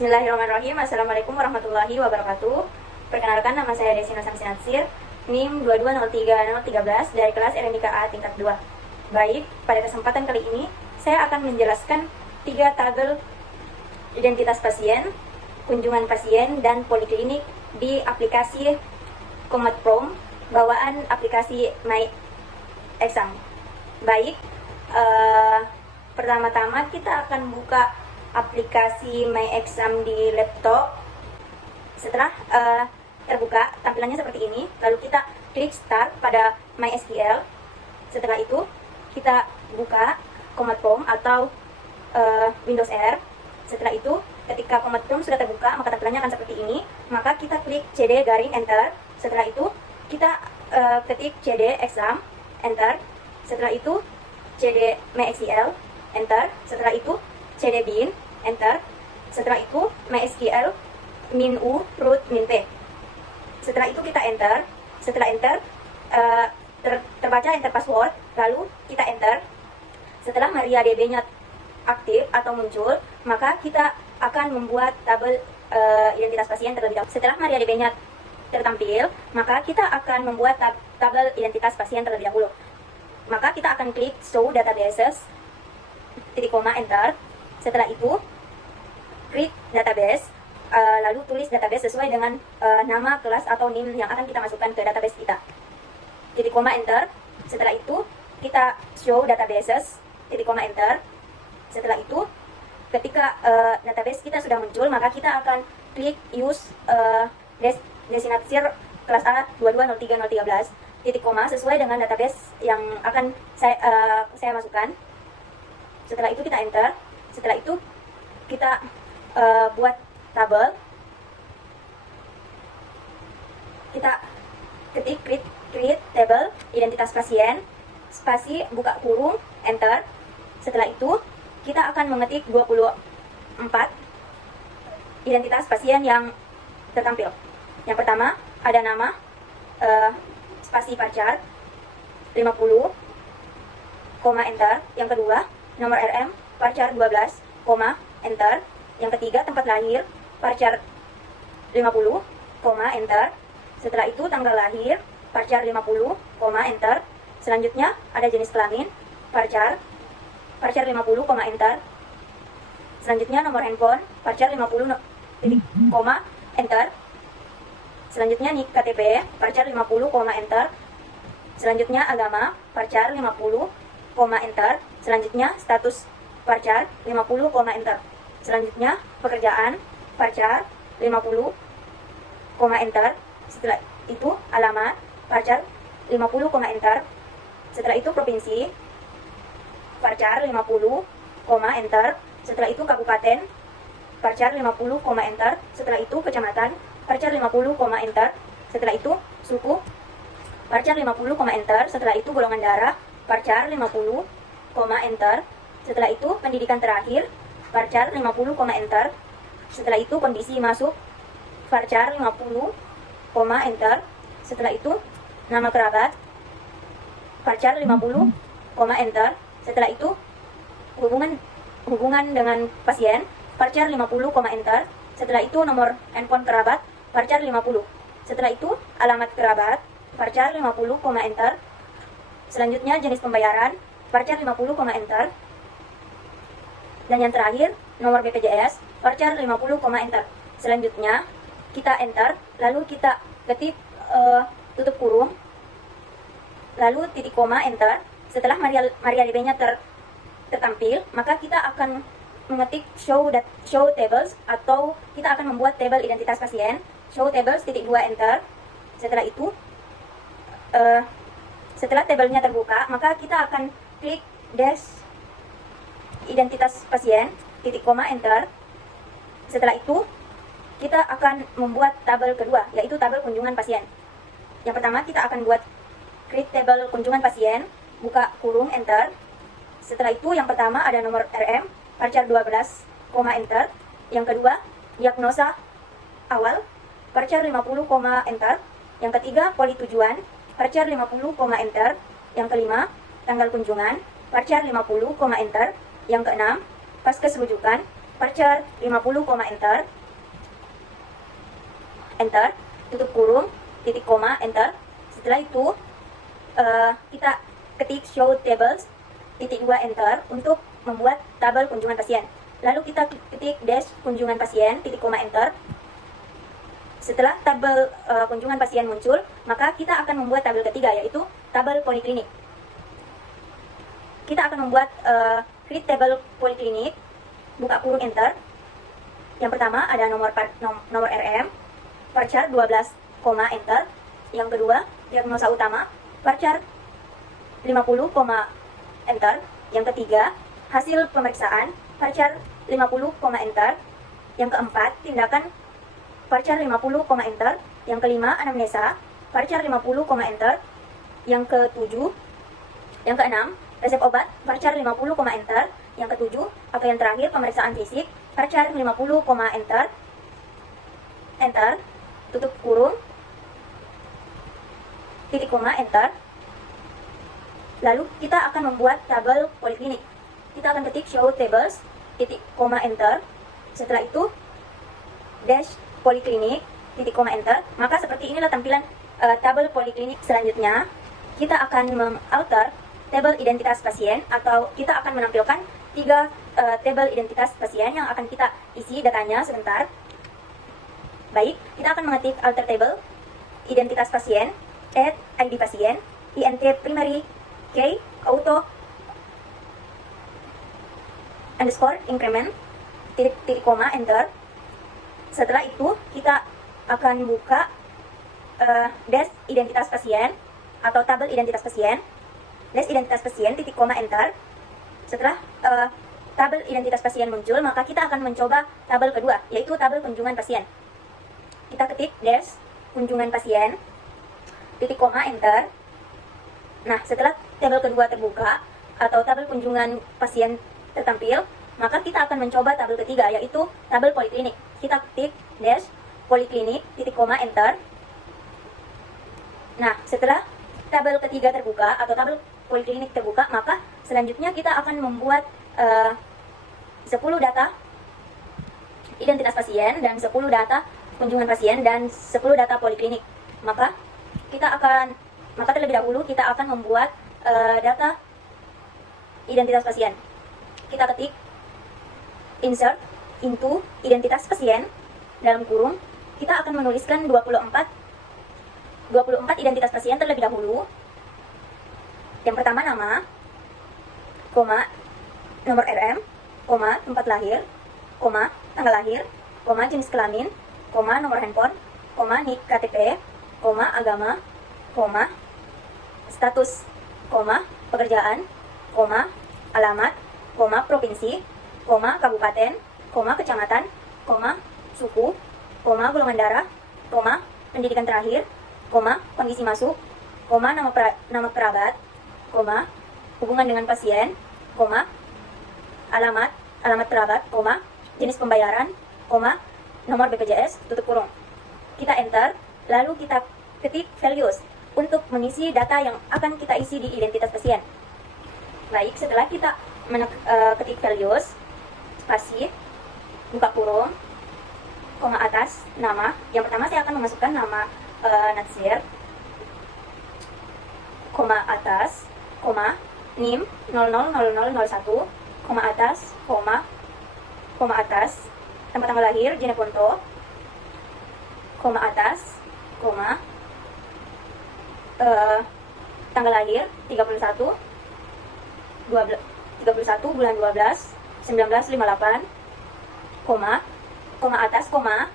Bismillahirrahmanirrahim. Assalamualaikum warahmatullahi wabarakatuh. Perkenalkan, nama saya Desi Nosamsi Natsir, NIM 2203013 dari kelas RMIK A tingkat 2. Baik, pada kesempatan kali ini saya akan menjelaskan 3 tabel identitas pasien, kunjungan pasien, dan poliklinik di aplikasi Komatprom bawaan aplikasi My Exam. Baik, pertama-tama kita akan buka aplikasi My Exam di laptop. Setelah terbuka, tampilannya seperti ini. Lalu kita klik start pada MySQL. Setelah itu kita buka Komatprom atau Windows R. Setelah itu ketika Komatprom sudah terbuka, maka tampilannya akan seperti ini. Maka kita klik CD garing enter. Setelah itu kita ketik CD exam enter. Setelah itu CD MySQL enter. Setelah itu CD bin enter. Setelah itu MySQL min u root min p. Setelah itu kita enter. Setelah enter terbaca enter password, lalu kita enter. Setelah MariaDB-nya aktif atau muncul, maka kita akan membuat tabel identitas pasien terlebih dahulu. Setelah MariaDB-nya tertampil, maka kita akan membuat tabel identitas pasien terlebih dahulu. Maka kita akan klik show databases titik koma enter. Setelah itu klik database, lalu tulis database sesuai dengan nama, kelas, atau NIM yang akan kita masukkan ke database kita. Titik koma enter. Setelah itu kita show databases titik koma enter. Setelah itu ketika database kita sudah muncul, maka kita akan klik use Desi Natsir kelas A 2203013 titik koma sesuai dengan database yang akan saya masukkan. Setelah itu kita enter. Setelah itu kita buat tabel. Kita ketik create table identitas pasien, spasi buka kurung enter. Setelah itu kita akan mengetik 24 identitas pasien yang tertampil. Yang pertama ada nama, spasi varchar 50, koma enter. Yang kedua nomor RM varchar 12, koma enter. Yang ketiga tempat lahir varchar 50, koma enter. Setelah itu tanggal lahir varchar 50, koma enter. Selanjutnya ada jenis kelamin varchar 50, koma enter. Selanjutnya nomor handphone varchar 50, koma enter. Selanjutnya nik KTP varchar 50, koma enter. Selanjutnya agama varchar 50, koma enter. Selanjutnya status varchar 50, koma enter. Selanjutnya pekerjaan varchar 50, koma enter. Setelah itu alamat varchar 50, koma enter. Setelah itu provinsi varchar 50, koma enter. Setelah itu kabupaten varchar 50, koma enter. Setelah itu kecamatan varchar 50, koma enter. Setelah itu suku varchar 50, koma enter. Setelah itu golongan darah varchar 50, koma enter. Setelah itu pendidikan terakhir varchar 50, koma enter. Setelah itu kondisi masuk varchar 50, koma enter. Setelah itu nama kerabat varchar 50, koma enter. Setelah itu hubungan dengan pasien varchar 50, koma enter. Setelah itu nomor handphone kerabat varchar 50. Setelah itu alamat kerabat varchar 50, koma enter. Selanjutnya jenis pembayaran varchar 50, koma enter. Dan yang terakhir nomor BPJS varchar 50, koma enter. Selanjutnya kita enter, lalu kita ketik tutup kurung, lalu titik koma enter. Setelah MariaDB-nya tertampil, maka kita akan mengetik show tables, atau kita akan membuat tabel identitas pasien. Show tables titik 2 enter. Setelah itu setelah tabelnya terbuka, maka kita akan klik dash identitas pasien titik koma enter. Setelah itu kita akan membuat tabel kedua, yaitu tabel kunjungan pasien. Yang pertama kita akan buat create table kunjungan pasien, buka kurung enter. Setelah itu yang pertama ada nomor RM varchar 12, koma enter. Yang kedua diagnosa awal varchar 50, koma enter. Yang ketiga poli tujuan varchar 50, koma enter. Yang kelima tanggal kunjungan varchar 50, koma enter. Yang keenam vaskes rujukan Varchar 50, enter. Enter, tutup kurung, titik koma, enter. Setelah itu kita ketik show tables, titik 2, enter, untuk membuat tabel kunjungan pasien. Lalu kita ketik dash kunjungan pasien, titik koma, enter. Setelah tabel kunjungan pasien muncul, maka kita akan membuat tabel ketiga, yaitu tabel poliklinik. Kita akan membuat create table poliklinik, buka kurung, enter. Yang pertama ada nomor RM, Varchar 12, enter. Yang kedua, diagnosa utama, Varchar 50, enter. Yang ketiga, hasil pemeriksaan, Varchar 50, enter. Yang keempat, tindakan, Varchar 50, enter. Yang kelima, anamnesa, Varchar 50, enter. Yang ketujuh, yang keenam, resep obat, Varchar 50, enter. Yang ketujuh, atau yang terakhir, pemeriksaan fisik, Varchar 50, enter. Enter, tutup kurung, titik koma, enter. Lalu kita akan membuat tabel poliklinik. Kita akan ketik show tables, titik koma, enter. Setelah itu dash poliklinik, titik koma, enter. Maka seperti inilah tampilan tabel poliklinik. Selanjutnya kita akan mengalter tabel identitas pasien, atau kita akan menampilkan 3 tabel identitas pasien yang akan kita isi datanya sebentar. Baik, kita akan mengetik alter table, identitas pasien, add ID pasien, INT primary, key, auto, underscore, increment, titik koma, enter. Setelah itu, kita akan buka dash identitas pasien, atau tabel identitas pasien, dash identitas pasien, titik koma, enter. Setelah tabel identitas pasien muncul, maka kita akan mencoba tabel kedua, yaitu tabel kunjungan pasien. Kita ketik dash kunjungan pasien, titik koma, enter. Nah, setelah tabel kedua terbuka atau tabel kunjungan pasien tertampil, maka kita akan mencoba tabel ketiga, yaitu tabel poliklinik. Kita ketik dash poliklinik, titik koma, enter. Nah, setelah tabel ketiga terbuka atau tabel poliklinik terbuka, maka selanjutnya kita akan membuat 10 data identitas pasien dan 10 data kunjungan pasien dan 10 data poliklinik. Maka terlebih dahulu kita akan membuat data identitas pasien. Kita ketik insert into identitas pasien dalam kurung, kita akan menuliskan 24 identitas pasien terlebih dahulu. Yang pertama nama, koma, nomor RM, koma, tempat lahir, koma, tanggal lahir, koma, jenis kelamin, koma, nomor handphone, koma, NIK KTP, koma, agama, koma, status, koma, pekerjaan, koma, alamat, koma, provinsi, koma, kabupaten, koma, kecamatan, koma, suku, koma, golongan darah, koma, pendidikan terakhir, koma, kondisi masuk, koma, nama kerabat, koma, hubungan dengan pasien, koma, alamat kerabat, koma, jenis pembayaran, koma, nomor BPJS, tutup kurung. Kita enter, lalu kita ketik values untuk mengisi data yang akan kita isi di identitas pasien. Baik, setelah kita ketik values, spasi, buka kurung, koma atas, nama. Yang pertama saya akan memasukkan nama Natsir, koma atas, koma, NIM 000001, koma atas, koma atas, tempat tanggal lahir Jeneponto, koma atas, koma, tanggal lahir 31 bulan 12 1958, koma atas, koma,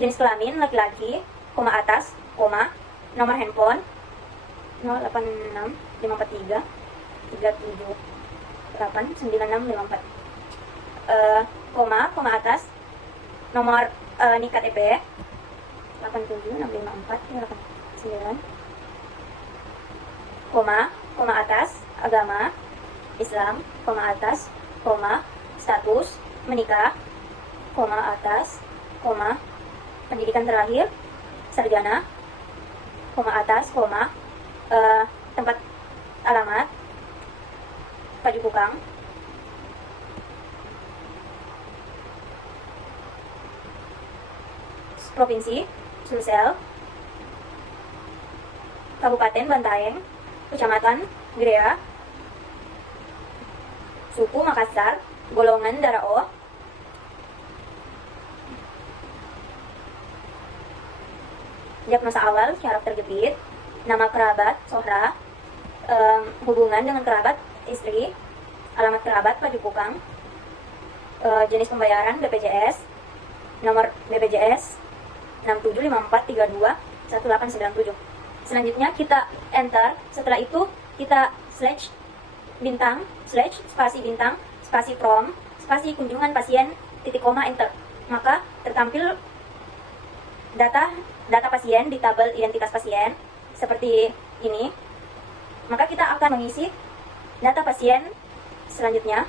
jenis kelamin laki-laki, koma atas, koma, nomor handphone 086 543 378 9654, koma atas, nomor NIK KTP 87654 koma atas, agama Islam, koma atas, koma, status menikah, koma atas, koma, pendidikan terakhir sarjana, koma atas, koma, tempat alamat Paju Kukang, Provinsi Sulsel, Kabupaten Bantaeng, Kecamatan Grea, Suku Makassar, golongan darah O, diagnosa awal syaraf terjepit, nama kerabat Sohra, hubungan dengan kerabat istri, alamat kerabat Paju Kukang, jenis pembayaran BPJS, nomor BPJS 6754321897. Selanjutnya kita enter. Setelah itu kita slash bintang, slash spasi bintang, spasi from, spasi kunjungan pasien, titik koma, enter. Maka tertampil data pasien di tabel identitas pasien seperti ini. Maka kita akan mengisi data pasien selanjutnya.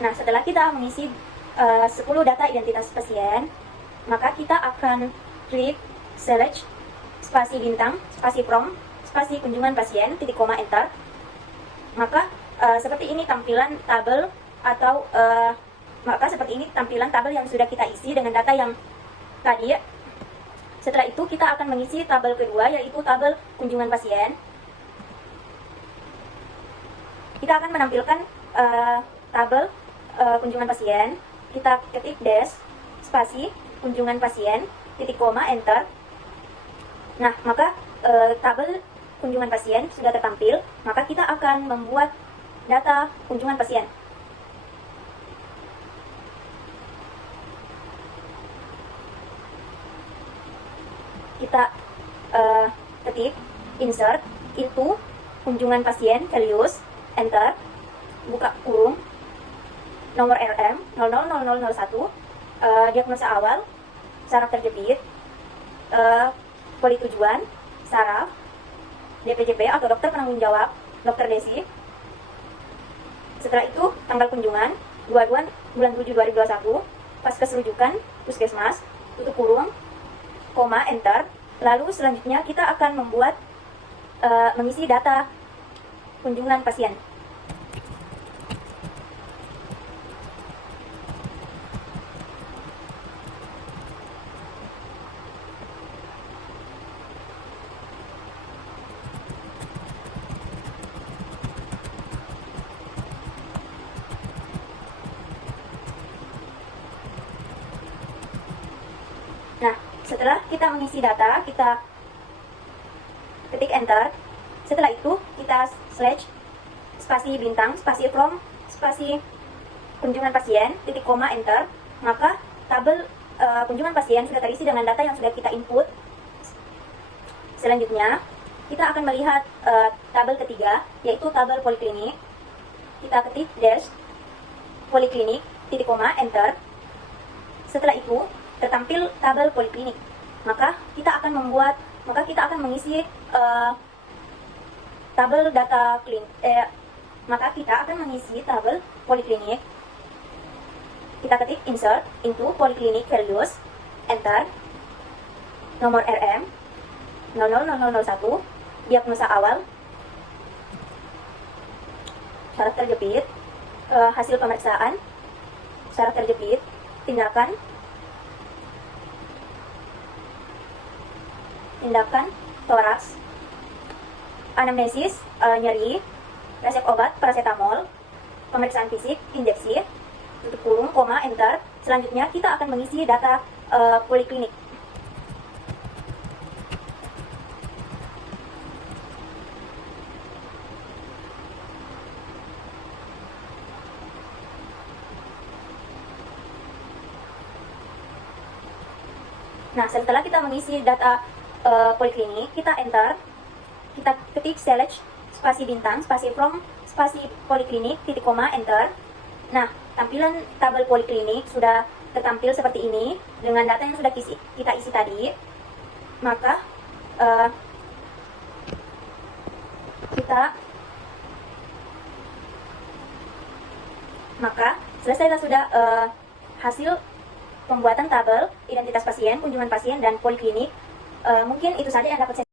Nah, setelah kita mengisi 10 data identitas pasien, maka kita akan klik select spasi bintang, spasi from, spasi kunjungan pasien, titik koma, enter. Maka seperti ini tampilan tabel atau tabel yang sudah kita isi dengan data yang tadi. Setelah itu kita akan mengisi tabel kedua, yaitu tabel kunjungan pasien. Kita akan menampilkan tabel kunjungan pasien. Kita ketik dash spasi kunjungan pasien, titik koma, enter. Nah, maka tabel kunjungan pasien sudah tertampil. Maka kita akan membuat data kunjungan pasien. Kita ketik insert itu kunjungan pasien values, enter, buka kurung, nomor RM 000001, diagnosa awal saraf terjepit, politujuan saraf, DPJP atau dokter penanggung jawab Dr. Desi. Setelah itu tanggal kunjungan 22 bulan 7 2021, Vaskes rujukan puskesmas, tutup kurung, koma, enter. Lalu selanjutnya kita akan membuat mengisi data kunjungan pasien. Nah, setelah kita mengisi data, kita ketik enter. Setelah itu kita slash spasi bintang, spasi from, spasi kunjungan pasien, titik koma, enter. Maka tabel kunjungan pasien sudah terisi dengan data yang sudah kita input. Selanjutnya kita akan melihat tabel ketiga, yaitu tabel poliklinik. Kita ketik dash poliklinik, titik koma, enter. Setelah itu tertampil tabel poliklinik. Maka kita akan mengisi tabel data tabel poliklinik. Kita ketik insert into poliklinik values, enter, nomor RM 000001, diagnosa awal saraf terjepit, hasil pemeriksaan saraf terjepit, tindakan tindakan toraks, anamnesis, nyeri, resep obat paracetamol, pemeriksaan fisik, injeksi, tutup kurung, koma, enter. Selanjutnya kita akan mengisi data poliklinik. Nah, setelah kita mengisi data poliklinik, kita enter, kita ketik select spasi bintang, spasi from, spasi poliklinik, titik koma, enter. Nah, tampilan tabel poliklinik sudah tertampil seperti ini dengan data yang sudah kita isi tadi. Maka selesailah sudah hasil pembuatan tabel identitas pasien, kunjungan pasien, dan poliklinik. Mungkin itu saja yang dapat saya